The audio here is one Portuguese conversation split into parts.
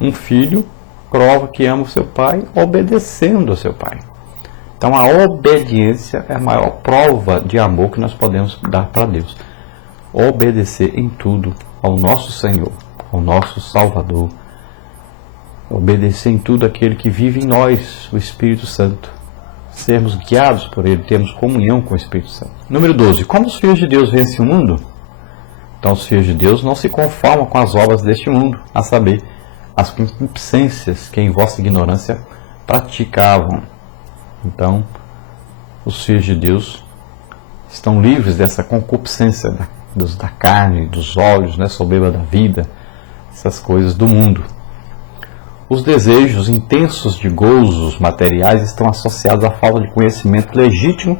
Um filho prova que ama o seu pai obedecendo ao seu pai. Então a obediência é a maior prova de amor que nós podemos dar para Deus. Obedecer em tudo ao nosso Senhor, ao nosso Salvador. Obedecer em tudo aquele que vive em nós, o Espírito Santo. Sermos guiados por Ele, termos comunhão com o Espírito Santo. Número 12. Como os filhos de Deus vencem o mundo? Então os filhos de Deus não se conformam com as obras deste mundo, a saber, as concupiscências que em vossa ignorância praticavam. Então, os filhos de Deus estão livres dessa concupiscência da carne, dos olhos, soberba da vida, essas coisas do mundo. Os desejos intensos de gozos materiais estão associados à falta de conhecimento legítimo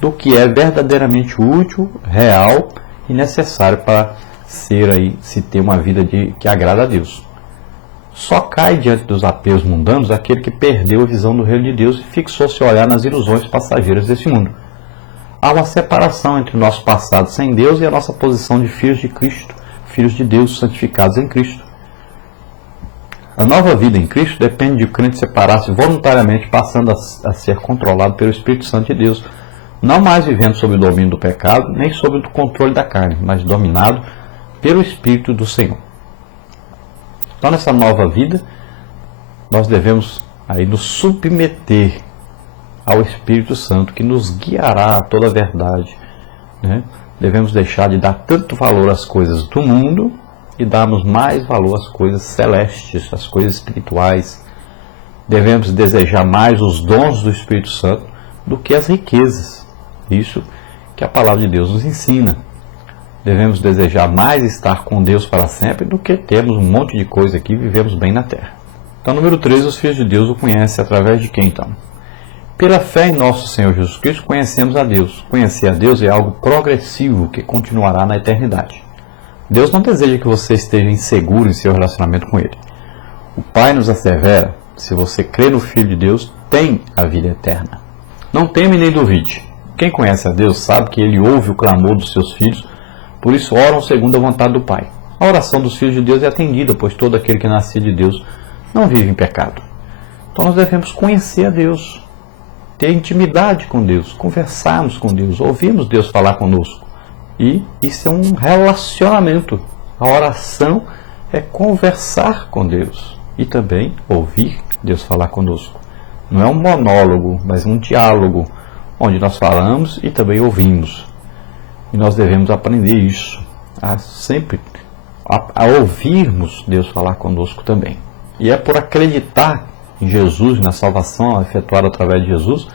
do que é verdadeiramente útil, real e necessário para se ter uma vida que agrada a Deus. Só cai diante dos apelos mundanos aquele que perdeu a visão do reino de Deus e fixou seu olhar nas ilusões passageiras deste mundo. Há uma separação entre o nosso passado sem Deus e a nossa posição de filhos de Cristo, filhos de Deus santificados em Cristo. A nova vida em Cristo depende de o crente separar-se voluntariamente, passando a ser controlado pelo Espírito Santo de Deus, não mais vivendo sob o domínio do pecado, nem sob o controle da carne, mas dominado pelo Espírito do Senhor. Então, nessa nova vida, nós devemos aí nos submeter ao Espírito Santo, que nos guiará a toda a verdade. Devemos deixar de dar tanto valor às coisas do mundo e darmos mais valor às coisas celestes, às coisas espirituais. Devemos desejar mais os dons do Espírito Santo do que as riquezas. Isso que a palavra de Deus nos ensina. Devemos desejar mais estar com Deus para sempre do que termos um monte de coisa aqui e vivemos bem na terra. Então, número 3, os filhos de Deus o conhecem através de quem então? Pela fé em nosso Senhor Jesus Cristo, conhecemos a Deus. Conhecer a Deus é algo progressivo que continuará na eternidade. Deus não deseja que você esteja inseguro em seu relacionamento com Ele. O Pai nos assevera, se você crê no Filho de Deus, tem a vida eterna. Não teme nem duvide. Quem conhece a Deus sabe que Ele ouve o clamor dos seus filhos, por isso oram segundo a vontade do Pai. A oração dos filhos de Deus é atendida, pois todo aquele que nasce de Deus não vive em pecado. Então nós devemos conhecer a Deus, ter intimidade com Deus, conversarmos com Deus, ouvirmos Deus falar conosco. E isso é um relacionamento. A oração é conversar com Deus e também ouvir Deus falar conosco. Não é um monólogo, mas um diálogo, onde nós falamos e também ouvimos. E nós devemos aprender isso, a ouvirmos Deus falar conosco também. E é por acreditar em Jesus, na salvação efetuada através de Jesus,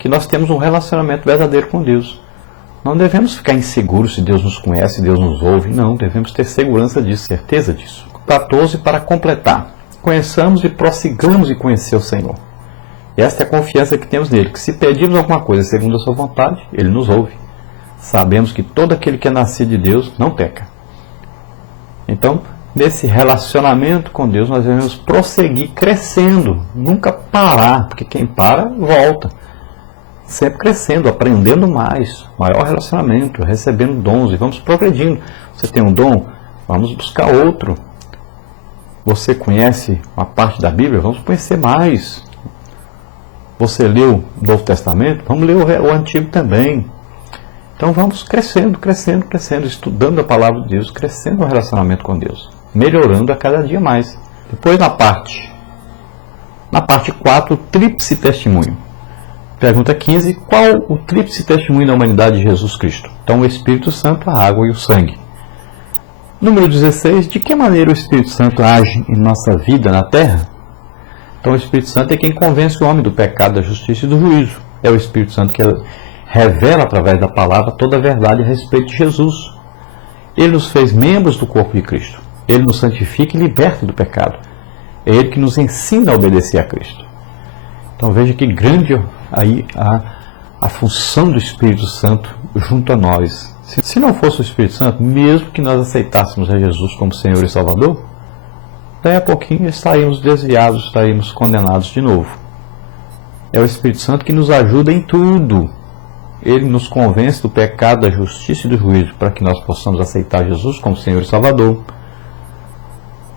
que nós temos um relacionamento verdadeiro com Deus. Não devemos ficar inseguros se Deus nos conhece, se Deus nos ouve. Não, devemos ter segurança disso, certeza disso. 14, para completar. Conheçamos e prossigamos em conhecer o Senhor. E esta é a confiança que temos nele, que se pedirmos alguma coisa segundo a sua vontade, Ele nos ouve. Sabemos que todo aquele que é nascido de Deus não peca. Então, nesse relacionamento com Deus, nós devemos prosseguir crescendo, nunca parar, porque quem para, volta. Sempre crescendo, aprendendo mais, maior relacionamento, recebendo dons e vamos progredindo. Você tem um dom, vamos buscar outro. Você conhece uma parte da Bíblia, vamos conhecer mais. Você leu o Novo Testamento, vamos ler o Antigo também. Então vamos crescendo, crescendo, crescendo, estudando a palavra de Deus, crescendo no relacionamento com Deus, melhorando a cada dia mais. Depois na parte 4, o tríplice testemunho. Pergunta 15, qual o tríplice testemunho da humanidade de Jesus Cristo? Então o Espírito Santo, a água e o sangue. Número 16, de que maneira o Espírito Santo age em nossa vida na terra? Então o Espírito Santo é quem convence o homem do pecado, da justiça e do juízo. É o Espírito Santo que revela através da palavra toda a verdade a respeito de Jesus. Ele nos fez membros do corpo de Cristo. Ele nos santifica e liberta do pecado. É Ele que nos ensina a obedecer a Cristo. Então veja que grande aí a função do Espírito Santo junto a nós. Se não fosse o Espírito Santo, mesmo que nós aceitássemos a Jesus como Senhor e Salvador, daí a pouquinho estaríamos desviados, estaríamos condenados de novo. É o Espírito Santo que nos ajuda em tudo. Ele nos convence do pecado, da justiça e do juízo, para que nós possamos aceitar Jesus como Senhor e Salvador.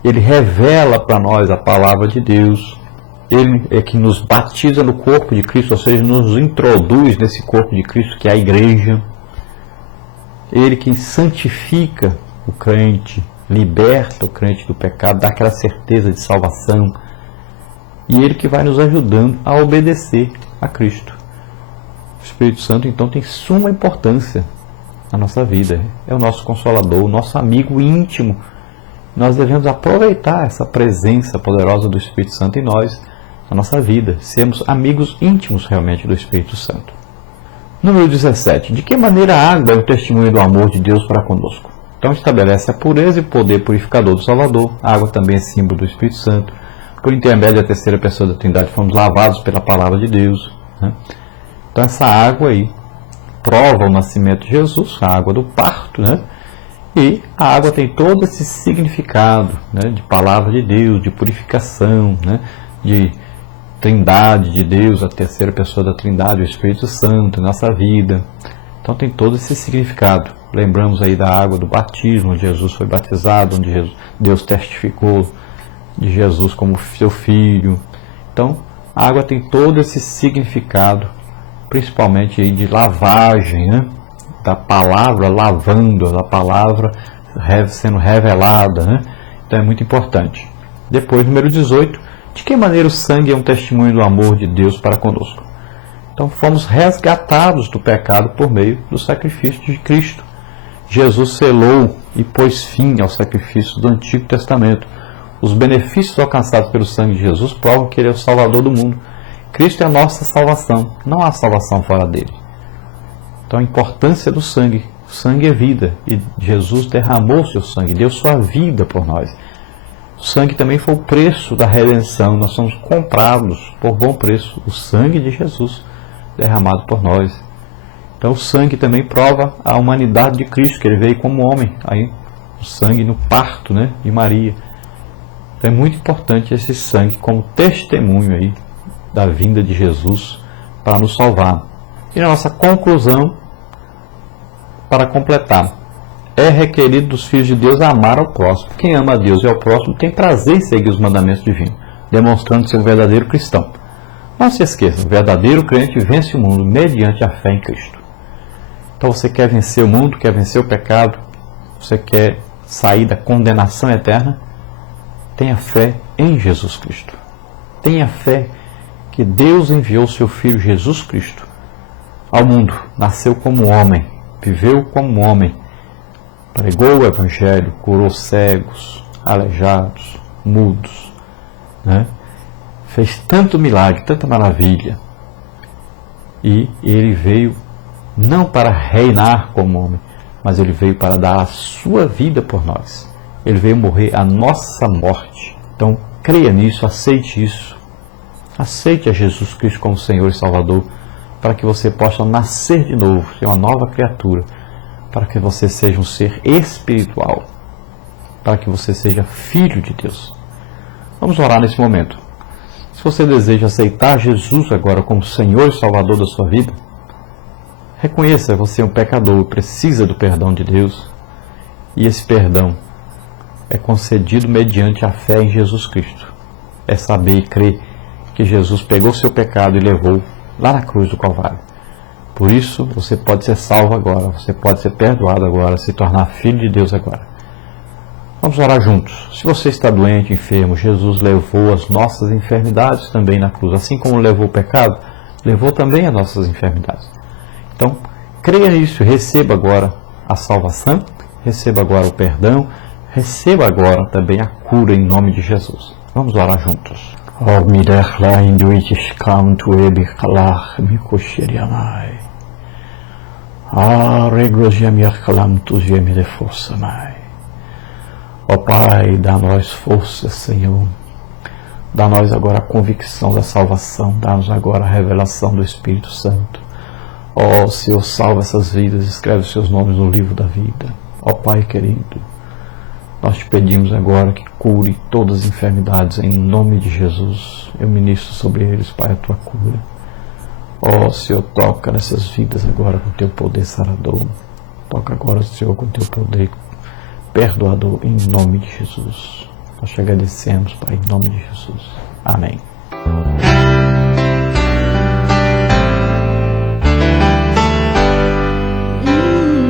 Ele revela para nós a palavra de Deus. Ele é que nos batiza no corpo de Cristo, ou seja, nos introduz nesse corpo de Cristo que é a igreja. Ele quem santifica o crente, liberta o crente do pecado, dá aquela certeza de salvação. E Ele que vai nos ajudando a obedecer a Cristo. O Espírito Santo, então, tem suma importância na nossa vida. É o nosso consolador, o nosso amigo íntimo. Nós devemos aproveitar essa presença poderosa do Espírito Santo em nós, na nossa vida. Sermos amigos íntimos realmente do Espírito Santo. Número 17. De que maneira a água é o testemunho do amor de Deus para conosco? Então estabelece a pureza e poder purificador do Salvador. A água também é símbolo do Espírito Santo. Por intermédio da terceira pessoa da Trindade, fomos lavados pela palavra de Deus. Né? Então essa água aí prova o nascimento de Jesus, a água do parto, né? E a água tem todo esse significado, né, de palavra de Deus, de purificação, né, de Trindade de Deus, a terceira pessoa da Trindade, o Espírito Santo, nossa vida. Então tem todo esse significado. Lembramos aí da água do batismo, onde Jesus foi batizado, onde Deus testificou de Jesus como seu filho. Então a água tem todo esse significado, principalmente aí de lavagem, né? Da palavra lavando, da palavra sendo revelada, né? Então é muito importante. Depois, número 18, de que maneira o sangue é um testemunho do amor de Deus para conosco? Então fomos resgatados do pecado por meio do sacrifício de Cristo. Jesus selou e pôs fim ao sacrifício do Antigo Testamento. Os benefícios alcançados pelo sangue de Jesus provam que Ele é o Salvador do mundo. Cristo é a nossa salvação, não há salvação fora dele. Então a importância do sangue. O sangue é vida e Jesus derramou seu sangue, deu sua vida por nós. O sangue também foi o preço da redenção. Nós somos comprados por bom preço. O sangue de Jesus derramado por nós. Então o sangue também prova a humanidade de Cristo, que Ele veio como homem. Aí o sangue no parto, né, de Maria. Então é muito importante esse sangue como testemunho aí da vinda de Jesus para nos salvar. E na nossa conclusão, para completar, é requerido dos filhos de Deus amar ao próximo. Quem ama a Deus e ao próximo tem prazer em seguir os mandamentos divinos, demonstrando ser um verdadeiro cristão. Não se esqueça, o verdadeiro crente vence o mundo mediante a fé em Cristo. Então você quer vencer o mundo, quer vencer o pecado, você quer sair da condenação eterna, tenha fé em Jesus Cristo. Tenha fé que Deus enviou seu Filho Jesus Cristo ao mundo, nasceu como homem, viveu como homem, pregou o Evangelho, curou cegos, aleijados, mudos, né? Fez tanto milagre, tanta maravilha. E Ele veio não para reinar como homem, mas Ele veio para dar a sua vida por nós. Ele veio morrer a nossa morte. Então, creia nisso, aceite isso. Aceite a Jesus Cristo como Senhor e Salvador, para que você possa nascer de novo, ser uma nova criatura, para que você seja um ser espiritual, para que você seja filho de Deus. Vamos orar nesse momento. Se você deseja aceitar Jesus agora como Senhor e Salvador da sua vida, reconheça que você é um pecador, precisa do perdão de Deus, e esse perdão é concedido mediante a fé em Jesus Cristo. É saber e crer que Jesus pegou seu pecado e levou lá na cruz do Calvário. Por isso, você pode ser salvo agora, você pode ser perdoado agora, se tornar filho de Deus agora. Vamos orar juntos. Se você está doente, enfermo, Jesus levou as nossas enfermidades também na cruz. Assim como levou o pecado, levou também as nossas enfermidades. Então, creia nisso, receba agora a salvação, receba agora o perdão, receba agora também a cura em nome de Jesus. Vamos orar juntos. Oh, mirach la induitis cantu ebicalach micosherianai. Ah, reglosia mircalam tu geme de força mai. Ó Pai, dá-nos força, Senhor. Dá-nos agora a convicção da salvação. Dá-nos agora a revelação do Espírito Santo. Ó Senhor, salva essas vidas. Escreve os seus nomes no livro da vida. Ó Pai querido, nós te pedimos agora que cure todas as enfermidades em nome de Jesus. Eu ministro sobre eles, Pai, a tua cura. Ó Senhor, toca nessas vidas agora com teu poder sarador. Toca agora, Senhor, com teu poder perdoador, em nome de Jesus. Nós te agradecemos, Pai, em nome de Jesus. Amém.